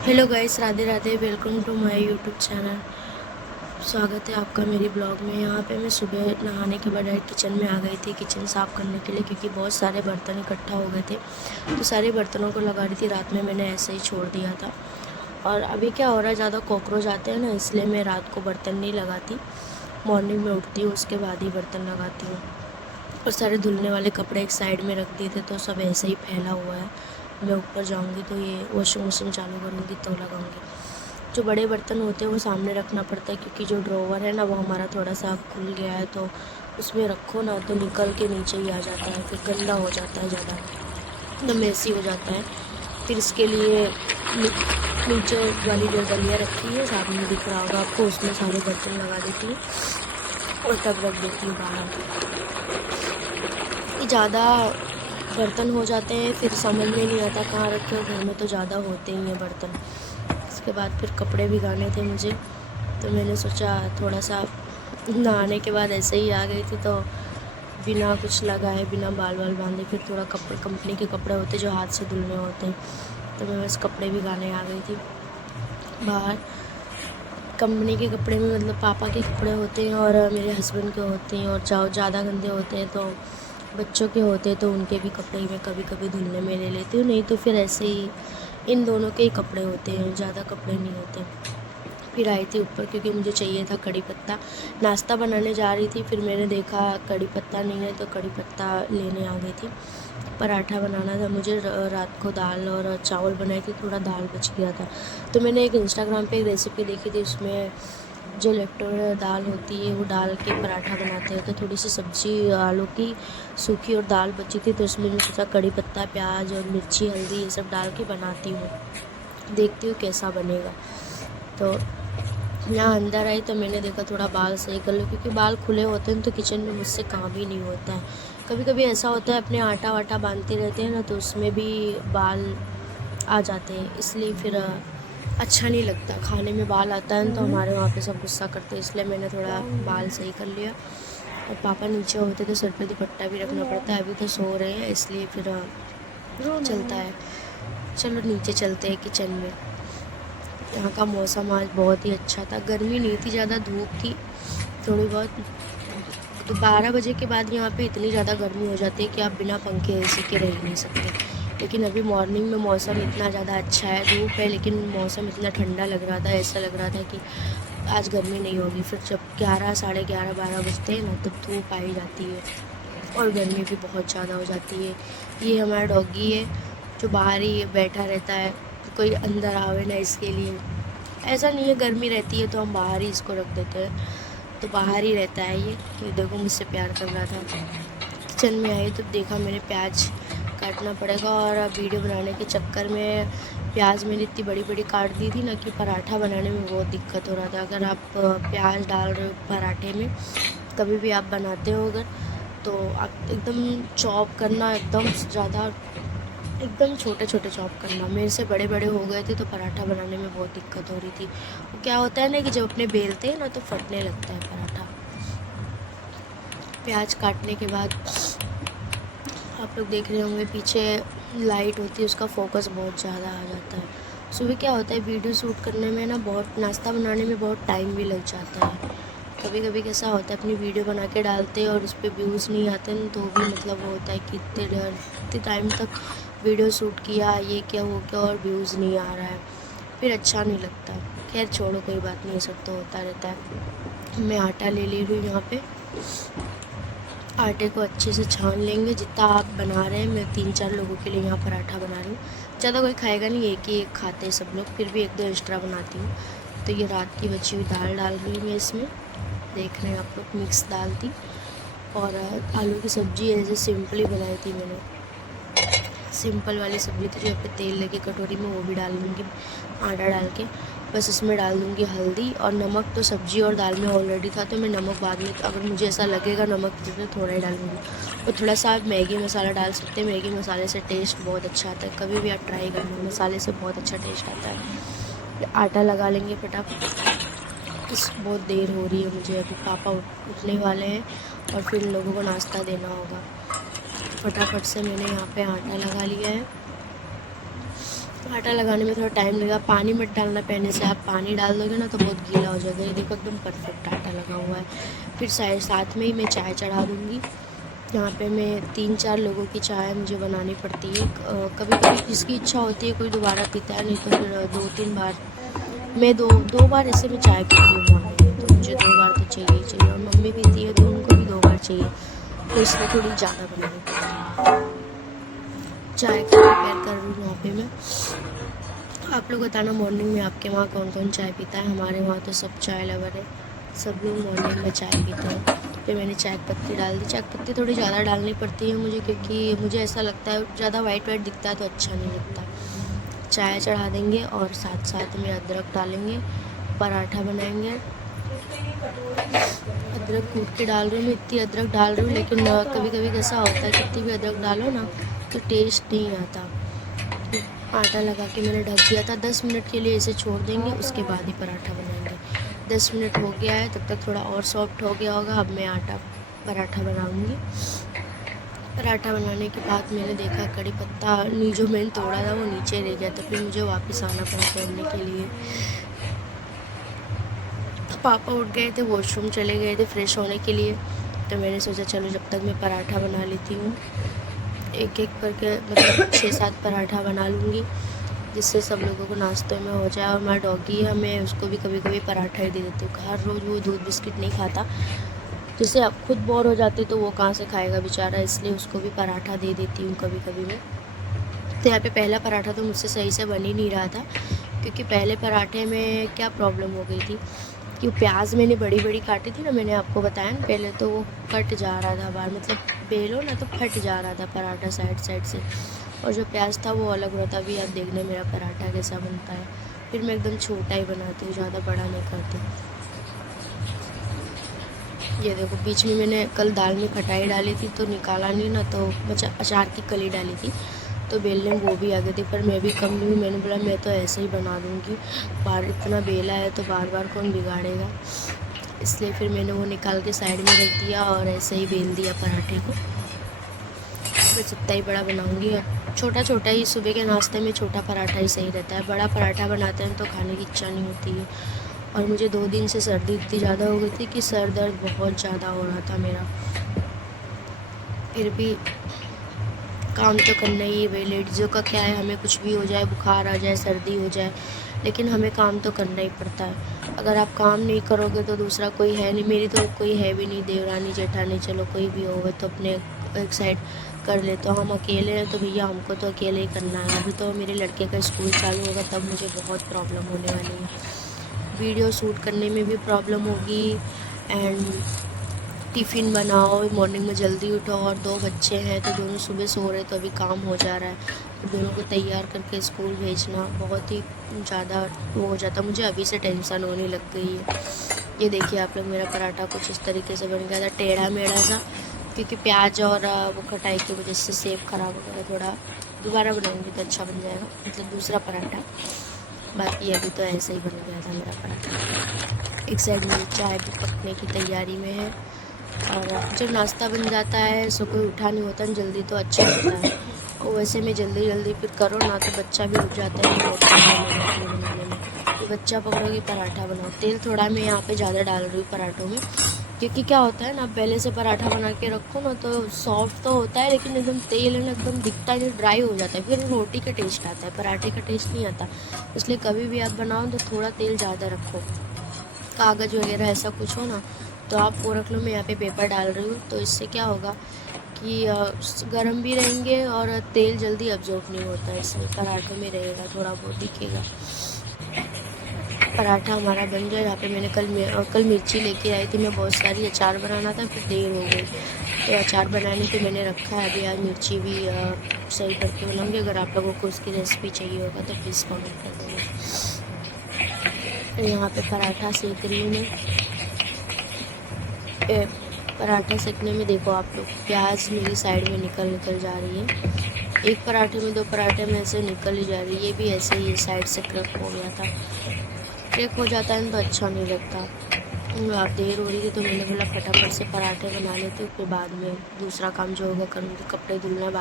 Hello guys, Radhe Radhe. Welcome to my YouTube channel. स्वागत है आपका मेरी ब्लॉग में। यहाँ पे मैं सुबह नहाने के बाद किचन में आ गई थी किचन साफ़ करने के लिए, क्योंकि बहुत सारे बर्तन इकट्ठा हो गए थे। तो सारे बर्तनों को लगा रही थी। रात में मैंने ऐसे ही छोड़ दिया था, और अभी क्या हो रहा है, ज़्यादा कॉकरोच आते हैं ना, इसलिए मैं रात को बर्तन नहीं लगाती। मॉर्निंग में उठती हूँ, उसके बाद ही बर्तन लगाती हूँ। और सारे धुलने वाले कपड़े एक साइड में रख दिए थे, तो सब ऐसे ही फैला हुआ है। मैं ऊपर जाऊंगी तो ये वॉशिंग मशीन चालू करूँगी तो लगाऊंगी। जो बड़े बर्तन होते हैं वो सामने रखना पड़ता है, क्योंकि जो ड्रॉवर है ना वो हमारा थोड़ा सा खुल गया है, तो उसमें रखो ना तो निकल के नीचे ही आ जाता है, फिर गंदा हो जाता है, ज़्यादा एकदम मेसी हो जाता है। फिर इसके लिए नीचे वाली जो डलिया रखी है, सामने दिख रहा होगा आपको, उसमें सारे बर्तन लगा देती हूँ और तब रख देती हूँ बाहर। ज़्यादा बर्तन हो जाते हैं, फिर समझ में नहीं आता कहाँ रखे हो। घर में तो ज़्यादा होते ही हैं बर्तन। इसके बाद फिर कपड़े भिगाने थे मुझे, तो मैंने सोचा थोड़ा सा नहाने के बाद ऐसे ही आ गई थी, तो बिना कुछ लगाए, बिना बाल वाल बांधे, फिर थोड़ा कपड़े कंपनी के कपड़े होते जो हाथ से धुलने होते हैं, तो मैं बस कपड़े भिगाने आ गई थी बाहर। कंपनी के कपड़े में मतलब पापा के कपड़े होते हैं और मेरे हस्बैंड के होते हैं, और ज़्यादा गंदे होते हैं तो बच्चों के होते हैं, तो उनके भी कपड़े मैं कभी कभी धुलने में ले लेती हूँ। नहीं तो फिर ऐसे ही इन दोनों के ही कपड़े होते हैं, ज़्यादा कपड़े नहीं होते। फिर आई थी ऊपर क्योंकि मुझे चाहिए था कड़ी पत्ता। नाश्ता बनाने जा रही थी, फिर मैंने देखा कड़ी पत्ता नहीं है, तो कड़ी पत्ता लेने आ गई थी। पराठा बनाना था मुझे। रात को दाल और चावल बनाई थी, थोड़ा दाल बच गया था, तो मैंने एक इंस्टाग्राम पे एक रेसिपी देखी थी। उसमें जो लेफ्टोवर दाल होती है वो डाल के पराठा बनाते हैं, तो थोड़ी सी सब्ज़ी आलू की सूखी और दाल बची थी, तो उसमें मैंने सोचा कड़ी पत्ता, प्याज और मिर्ची, हल्दी ये सब डाल के बनाती हूँ, देखती हूँ कैसा बनेगा। तो यहाँ अंदर आई तो मैंने देखा थोड़ा बाल सही कर लो, क्योंकि बाल खुले होते हैं तो किचन में मुझसे काम ही नहीं होता है। कभी कभी ऐसा होता है अपने आटा वाटा बांधते रहते हैं ना, तो उसमें भी बाल आ जाते हैं, इसलिए फिर अच्छा नहीं लगता। खाने में बाल आता है तो हमारे वहाँ पे सब गुस्सा करते हैं, इसलिए मैंने थोड़ा बाल सही कर लिया। और पापा नीचे होते तो सर पे दुपट्टा भी रखना पड़ता है, अभी तो सो रहे हैं इसलिए फिर चलता है। चलो नीचे चलते हैं किचन में। यहाँ का मौसम आज बहुत ही अच्छा था, गर्मी नहीं थी, ज़्यादा धूप थी थोड़ी बहुत। तो 12 बजे के बाद यहाँ पे इतनी ज़्यादा गर्मी हो जाती है कि आप बिना पंखे एसी के रह नहीं सकते। लेकिन अभी मॉर्निंग में मौसम इतना ज़्यादा अच्छा है, धूप है लेकिन मौसम इतना ठंडा लग रहा था, ऐसा लग रहा था कि आज गर्मी नहीं होगी। फिर जब 11 साढ़े 11 12 बजते हैं ना, तब धूप आ ही जाती है और गर्मी भी बहुत ज़्यादा हो जाती है। ये हमारा डॉगी है जो बाहर ही बैठा रहता है, तो कोई अंदर आवे ना, इसके लिए। ऐसा नहीं है, गर्मी रहती है तो हम बाहर ही इसको रख देते हैं, तो बाहर ही रहता है ये देखो मुझसे प्यार कर रहा था। किचन में आई तो देखा मैंने प्याज काटना पड़ेगा, और वीडियो बनाने के चक्कर में प्याज मैंने इतनी बड़ी बड़ी काट दी थी ना कि पराठा बनाने में बहुत दिक्कत हो रहा था। अगर आप प्याज डाल रहे हो पराठे में, कभी भी आप बनाते हो अगर, तो आप एकदम चॉप करना, एकदम ज़्यादा, एकदम छोटे छोटे चॉप करना। मेरे से बड़े बड़े हो गए थे तो पराठा बनाने में बहुत दिक्कत हो रही थी। वो क्या होता है ना कि जब अपने बेलते हैं ना तो फटने लगता है पराठा। प्याज काटने के बाद आप लोग देख रहे होंगे पीछे लाइट होती है, उसका फोकस बहुत ज़्यादा आ जाता है। सुबह क्या होता है, वीडियो शूट करने में ना बहुत, नाश्ता बनाने में बहुत टाइम भी लग जाता है। कभी कभी कैसा होता है, अपनी वीडियो बना के डालते हैं और उस पर व्यूज़ नहीं आते हैं, तो भी मतलब वो होता है कि इतने टाइम तक वीडियो शूट किया, ये क्या वो क्या, और व्यूज़ नहीं आ रहा है, फिर अच्छा नहीं लगता। खैर छोड़ो, कोई बात नहीं, ये सब तो होता रहता है। मैं आटा ले ली हूँ यहाँ पे। आटे को अच्छे से छान लेंगे, जितना आप बना रहे हैं। मैं 3-4 लोगों के लिए यहाँ पराठा बना रही हूँ, ज़्यादा कोई खाएगा नहीं, एक ही एक खाते हैं सब लोग, फिर भी 1-2 एक्स्ट्रा बनाती हूँ। तो ये रात की बची हुई दाल डाल रही हूँ मैं इसमें, देख रहे हैं आप लोग, मिक्स दाल थी। और आलू की सब्ज़ी ऐसे सिंपली बनाई थी मैंने, सिंपल वाली सब्ज़ी थी। जो पे तेल लगी कटोरी में, वो भी डाल दूँगी आटा डाल के। बस इसमें डाल दूँगी हल्दी और नमक। तो सब्ज़ी और दाल में ऑलरेडी था, तो मैं नमक बाद में, तो अगर मुझे ऐसा लगेगा नमक तो थोड़ा ही डालूँगी। और थोड़ा सा आप मैगी मसाला डाल सकते हैं, मैगी मसाले से टेस्ट बहुत अच्छा आता है, कभी भी आप ट्राई करना, मसाले से बहुत अच्छा टेस्ट आता है। आटा लगा लेंगे फटाफट। बहुत देर हो रही है मुझे, अभी पापा उठने वाले हैं और फिर लोगों को नाश्ता देना होगा। फटाफट से मैंने यहाँ पे आटा लगा लिया है आटा लगाने में थोड़ा टाइम लगेगा। पानी मत डालना, पहले से आप पानी डाल दोगे ना तो बहुत गीला हो जाएगा। ये देखो एकदम परफेक्ट आटा लगा हुआ है। फिर साथ में ही मैं चाय चढ़ा दूँगी। यहाँ पे मैं 3-4 लोगों की चाय मुझे बनानी पड़ती है। कभी कभी जिसकी इच्छा होती है कोई दोबारा पीता है, नहीं तो फिर 2-3 बार, मैं दो बार ऐसे मैं चाय पीती हूँ मॉर्निंग में, तो मुझे 2 बार तो चाहिए ही चाहिए। और मम्मी पीती है तो उनको भी 2 बार चाहिए, तो इसलिए थोड़ी ज़्यादा बनानी पड़ती है। चाय का प्रिपेयर कर रही हूँ वहाँ पे मैं। आप लोग बताना मॉर्निंग में आपके वहाँ कौन कौन चाय पीता है। हमारे वहाँ तो सब चाय लवर है, सब लोग मॉर्निंग में चाय पीते हैं। फिर मैंने चाय पत्ती डाल दी। चाय पत्ती थोड़ी ज़्यादा डालनी पड़ती है मुझे, क्योंकि मुझे ऐसा लगता है ज़्यादा वाइट वाइट दिखता है तो अच्छा नहीं लगता। चाय चढ़ा देंगे और साथ साथ में अदरक डालेंगे, पराठा बनाएंगे। अदरक कूट के डाल रही हूँ मैं, इतनी अदरक डाल रही हूँ, लेकिन कभी कभी कैसा होता है कितनी भी अदरक डालो ना तो टेस्ट नहीं आता। आटा लगा के मैंने ढक दिया था, 10 मिनट के लिए इसे छोड़ देंगे, उसके बाद ही पराठा बनाएंगे। 10 मिनट हो गया है, तब तक थोड़ा और सॉफ्ट हो गया होगा। अब मैं पराठा बनाऊंगी। पराठा बनाने के बाद मैंने देखा कड़ी पत्ता जो मैंने तोड़ा था वो नीचे रह गया था, फिर मुझे वापस आना पड़ा तोड़ने के लिए। पापा उठ गए थे, वॉशरूम चले गए थे फ्रेश होने के लिए, तो मैंने सोचा चलो जब तक मैं पराठा बना लेती हूँ। एक एक करके मतलब 6-7 पराठा बना लूँगी, जिससे सब लोगों को नाश्ते में हो जाए। और हमारा डॉगी है, मैं उसको भी कभी कभी पराठा ही दे देती हूँ। हर रोज़ वो दूध बिस्किट नहीं खाता, जिससे आप खुद बोर हो जाते तो वो कहाँ से खाएगा बेचारा, इसलिए उसको भी पराठा दे देती हूँ कभी कभी मैं। तो यहाँ पे पहला पराठा तो मुझसे सही से बन ही नहीं रहा था, क्योंकि पहले पराठे में क्या प्रॉब्लम हो गई थी कि प्याज मैंने बड़ी बड़ी काटी थी ना, मैंने आपको बताया ना पहले, तो वो कट जा रहा था बाहर, मतलब बेलो ना तो फट जा रहा था पराठा साइड साइड से, और जो प्याज था वो अलग होता। अभी आप देखना मेरा पराठा कैसा बनता है। फिर मैं एकदम छोटा ही बनाती हूँ, ज़्यादा बड़ा नहीं करती। ये देखो बीच में मैंने कल दाल में खटाई डाली थी तो निकाला नहीं ना, तो अचार की कली डाली थी, तो बेलने वो भी आ गई थी, पर मैं भी कम नहीं हूँ। मैंने बोला मैं तो ऐसे ही बना दूँगी, बाहर इतना बेला है तो बार बार कौन बिगाड़ेगा, इसलिए फिर मैंने वो निकाल के साइड में रख दिया और ऐसे ही बेल दिया पराठे को। बस इतना ही बड़ा बनाऊँगी। छोटा छोटा ही सुबह के नाश्ते में छोटा पराठा ही सही रहता है, बड़ा पराठा बनाते हैं तो खाने की इच्छा नहीं होती है। और मुझे 2 दिन से सर्दी इतनी ज़्यादा हो गई थी कि सर दर्द बहुत ज़्यादा हो रहा था मेरा। फिर भी काम तो करना ही है भाई, लेडीज़ों का क्या है, हमें कुछ भी हो जाए, बुखार आ जाए, सर्दी हो जाए, लेकिन हमें काम तो करना ही पड़ता है। अगर आप काम नहीं करोगे तो दूसरा कोई है नहीं, मेरी तो कोई है भी नहीं, देवरानी जेठानी चलो कोई भी होगा तो अपने एक साइड कर ले, तो हम अकेले हैं तो भैया हमको तो अकेले ही करना है। अभी तो मेरे लड़के का स्कूल चालू होगा तब मुझे बहुत प्रॉब्लम होने वाली है, वीडियो शूट करने में भी प्रॉब्लम होगी, एंड टिफ़िन बनाओ, मॉर्निंग में जल्दी उठो, और 2 बच्चे हैं तो दोनों सुबह सो रहे तो अभी काम हो जा रहा है, तो दोनों को तैयार करके स्कूल भेजना बहुत ही ज़्यादा वो हो जाता। मुझे अभी से टेंशन होने लग गई है। ये देखिए आप लोग, मेरा पराठा कुछ इस तरीके से बन गया था, टेढ़ा मेढ़ा सा, क्योंकि प्याज और वो खटाई की वजह से सेब ख़राब हो गया। थोड़ा दोबारा बनाऊँगी तो अच्छा बन जाएगा, मतलब दूसरा पराठा। बाकी अभी तो ऐसे ही बन गया था मेरा पराठा। एक साइड में चाय भी पकने की तैयारी में है, और जब नाश्ता बन जाता है सो कोई उठा नहीं होता, जल्दी तो अच्छा होता है। और वैसे में जल्दी जल्दी फिर करो ना तो बच्चा भी उठ जाता है बनाने में। तो बच्चा पकड़ोगे पराठा बनाओ। तेल थोड़ा मैं यहाँ पे ज़्यादा डाल रही हूँ पराठों में, क्योंकि क्या होता है ना, पहले से पराठा बना के रखो ना तो सॉफ्ट तो होता है, लेकिन एकदम तेल है ना एकदम दिखता है, ड्राई हो जाता है, फिर रोटी का टेस्ट आता है, पराठे का टेस्ट नहीं आता। इसलिए कभी भी आप बनाओ तो थोड़ा तेल ज़्यादा रखो। कागज़ वगैरह ऐसा कुछ हो ना तो आप वो रख लो। मैं यहाँ पे पेपर डाल रही हूँ, तो इससे क्या होगा कि गर्म भी रहेंगे और तेल जल्दी अब्जॉर्ब नहीं होता है, इसमें पराठों में रहेगा, थोड़ा बहुत दिखेगा। पराठा हमारा बन जाए। यहाँ पे मैंने कल मिर्ची लेके आई थी मैं बहुत सारी, अचार बनाना था, फिर देर हो गई तो अचार बनाने पे मैंने रखा है। अभी आज मिर्ची भी सही करके बनाऊँगी। अगर आप लोगों को उसकी रेसिपी चाहिए होगा तो प्लीज़ कमेंट कर देना। यहाँ पे पराठा सेक रही हूँ मैं। पराठा सेकने में देखो आप लोग, प्याज मेरी साइड में निकल जा रही है। एक पराठे में 2 पराठे में ऐसे निकल ही जा रही है। ये भी ऐसे ही साइड से क्रैक हो गया था। क्रैक हो जाता है तो अच्छा नहीं लगता। आप देर हो रही थी तो मैंने बोला फटाफट से पराठे बना लेते, फिर बाद में दूसरा काम जो होगा करूँगी, कपड़े धुलना बाकी।